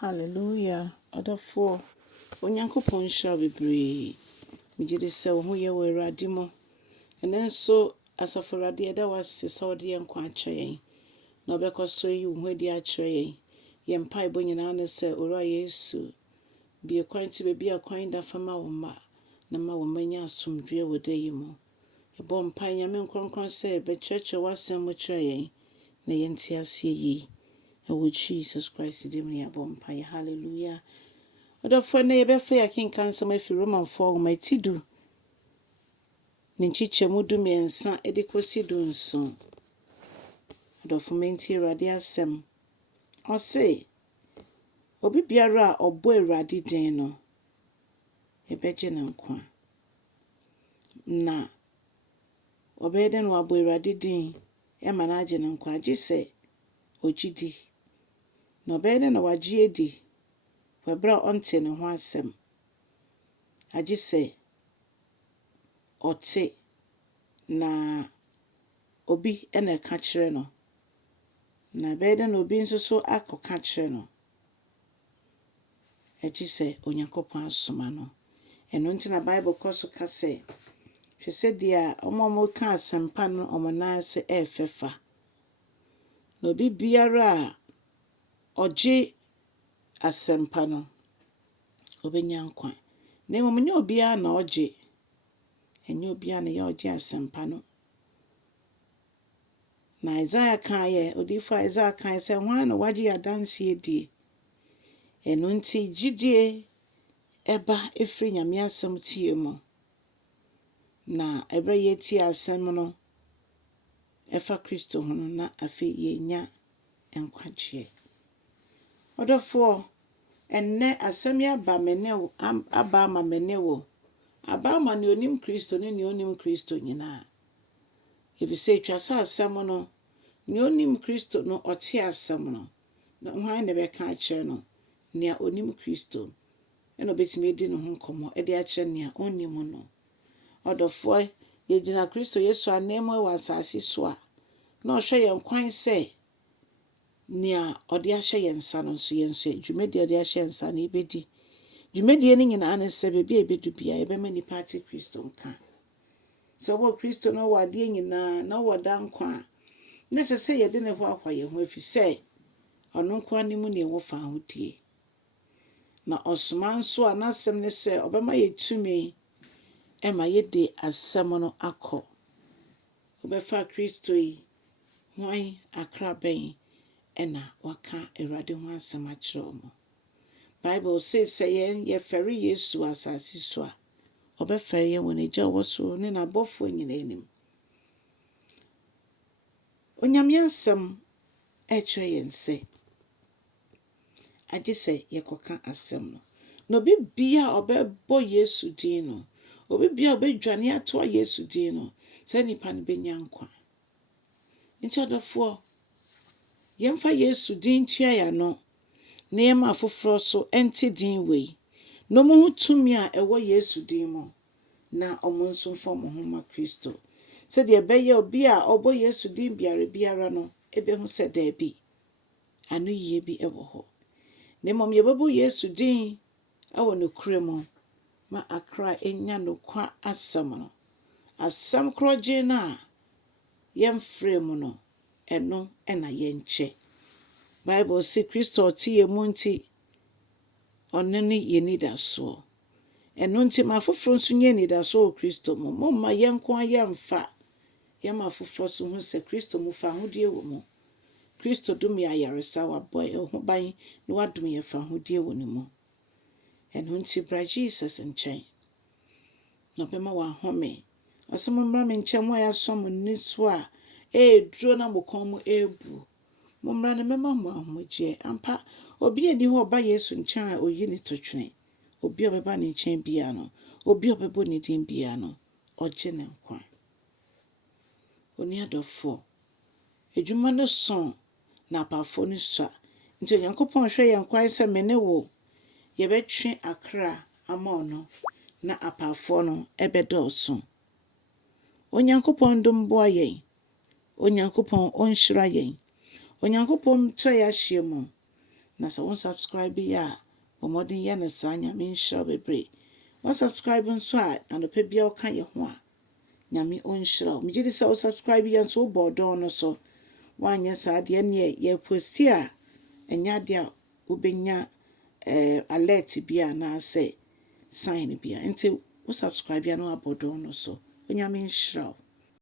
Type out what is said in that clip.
Hallelujah. Ɔdɔfoɔ, Onyankopɔn nhyira bebree. Megye di sɛ wo ho yɛ wɔ Awurade mu. Ɛno nso Asafo Awurade yɛda wo ase sɛ wode yɛn nkwa akyerɛ yɛn. Na ɔbɛkɔ so yi wo ho adi akyerɛ yɛn. Yɛn mpaebɔ nyinaa ne sɛ Owura Yesu, bie kwan to baabi a kwan da fa ma wo mma, na ma wo mma nya asomdwoe wɔ da yi mu. Yɛbɔ mpae Nyame nkronkron sɛ bɛkyerɛkyerɛ w'asɛm mu kyerɛ yɛn, na yɛnte aseɛ yie. Ɛwɔ Jesus Christ dim ne yɛbɔ mpae. Hallelujah. Ɔdɔfoɔ, na yɛbɛfa yɛakenka nsɛm afi Romanfoɔ nwoma ti 10 ne nkyekyɛmu 13 de kɔsi 17. Ɔdɔfoɔ, menti Awurade asɛm. Ɔse, obi biara a ɔbɔ Awurade din no, yɛbɛgye ne nkwa. Na ɔbɛyɛ dɛn na wabɔ Awurade din ɛma no agye ne nkwa, agye sɛ ogye di. Na ɔbɛyɛ dɛn na wagye adi wɔ berɛ a ɔnte ne ho asɛm, agye sɛ ɔte na obi ɛna ɛka kyerɛ no. Na ɛbɛyɛ dɛn na obi nso so akɔka kyerɛ no, agye sɛ Onyankopɔn asoma no. Ɛno nti na Bible kɔ so ka sɛ, hwɛ sɛ deɛ a wɔka Asɛmpa no ɔmo nan ase ɛɛfɛ fa. Na obi biara a ɔgye Asɛmpa no, ɔbɛnya nkwa. Na mmom nyɛ obiara na ɔgye. Ɛnyɛ obiara na ɔgye Asɛmpa no. Na Odiyifo Isaiah kae sɛ, hwan na wagye adanseɛ die? Ɛno nti gyidie ɛba ɛfiri Nyame asɛm tie mu. Na ɛberɛ yɛtie asɛm no ɛfa Kristo ho no, na afei yɛnya nkwagyeɛ. Ɔdɔfoɔ, ɛnnɛ asɛm yi aba ama m'ani wɔ. Aba ama nea onim Kristo ne nea onim Kristo nyinaa. Ɛfisɛ ɛtwa sɛ asɛm no, nea onim Kristo no ɔte asɛm no, na hwan na ɛbɛka akyerɛ no? Nea onim Kristo ɛna ɔbɛtumi adi ne ho nkɔmmɔ ɛde akyerɛ nea onim no. Ɔdɔfoɔ, yɛgyina Kristo Yesu anan mu wɔ asase so a, na ɔhwɛ yɛn kwan sɛ nea ɔde ahyɛ yɛn nsa no nso yɛn nso dwumadie ɔde ahyɛ yɛn nsa no yɛbɛdi. Dwumadie no nyinaa ne sɛ baabi a yɛbɛdu biara yɛbɛma nnipa ate Kristo nka. Sɛ ɔwɔ Kristo na ɔwɔ adeɛ nyinaa na ɔwɔ da nkwa a, na ɛsɛ sɛ yɛde ne ho akwa yɛn ho, ɛfiri sɛ ɔno nko ara ne mu na ɛwɔ fa ahodie. Na ɔsoma nso a n'asɛm ne sɛ ɔbɛma yɛ tumi ɛma yɛde asɛm no akɔ. Wobɛfa Kristo yi, hwan akrabɛn ɛna waka Awurade ho asɛm akyerɛ ɔmo. Bible says sɛ yɛfɛre Yesu wɔ asase so a, ɔbɛfɛre yɛn wɔ n'Agya a ɔwɔ soro ne n'abɔfoɔ nyinaa anim. Onyame asɛm ɛkyerɛ yɛn sɛ, agye sɛ yɛkɔka asɛm no. Na obi bia a ɔbɛbɔ Yesu din no, obi bia a ɔbɛdwane atoa Yesu din no, sɛ nipa no bɛnya nkwa. Nti ɔdɔfoɔ, yɛmfa Yesu din tua yɛ ano, na yɛma afoforɔ so ɛnte din wei. Na ɔmo ho tumi a ɛwɔ Yesu din mu, na ɔmo nso mfa ɔmo ho ma Kristo. Sɛdeɛ ɛbɛyɛ obi a ɔbɔ Yesu din biara no ɛbɛhu sɛ daabi, ano yie bi ɛwɔ hɔ. Na mmom yɛbɛbɔ Yesu din ɛwɔ nokorɛ mu, ma akra ɛnya nokwa asɛm no. Asɛm korɔgye no a yɛmfrɛ mu no, ɛno ɛna yɛnkyɛ. Bible say Kristo ɔte yɛn mu nti, ɔno ne yɛn nidasoɔ. Ɛno nti ma afoforɔ nso nyɛ nidasoɔ wɔ Kristo mu. Momma yɛn nko ara yɛmfa, yɛma afoforɔ so hu sɛ Kristo mu fa ahodie wɔ mu. Kristo dom yɛ ayaresa, wabɔ yɛn ho ban na wadom yɛn fa ahodie wɔ ne mu. Ɛno nti bra Jesus nkyɛn, na ɔbɛma wahome. Ɔsɛ mommra me nkyɛn mo a yɛasɔ mo ani so a ɛɛduro na mo kɔn mu ɛɛbu. Mommra no mɛma mo ahomegyeɛ. Ampa obi ani hɔ ɔba Yesu nkyɛn a oyi ne to twene. Obi a ɔbɛba ne nkyɛn biara no, obi a ɔbɛbɔ ne din biara no, ɔgye ne nkwa. Oni adɔfoɔ, adwuma no so na apafoɔ no sua. Nti Onyankopɔn hwɛ yɛn kwan sɛ me ne wo yɛbɛtwe akra ama ɔno, na apafoɔ no ɛbɛdɔɔso. Onyankopɔn dom boa yɛn. Onyankopɔn ɔnhyira yɛn. Onyankopɔn kyerɛ yɛ ahyɛ mu. Na sɛ wo subscribe yɛ a, bɔmmɔden yɛ no saa Nyame nhyira bebree. Wo subscribe nso a anɔpa bia woka yɛ ho a Nyame ɔnhyira wo. Megye di sɛ wo subscribe yɛ nso wobɔ ɔdɔn no so. Woanyɛ saa deɛ neɛ yɛ posti a ɛnyɛ adeɛ a wobɛnya alert bia anaasɛ sign bia. Nti wo subscribe ya na wabɔ ɔdɔn no so. Onyame nhyira wo.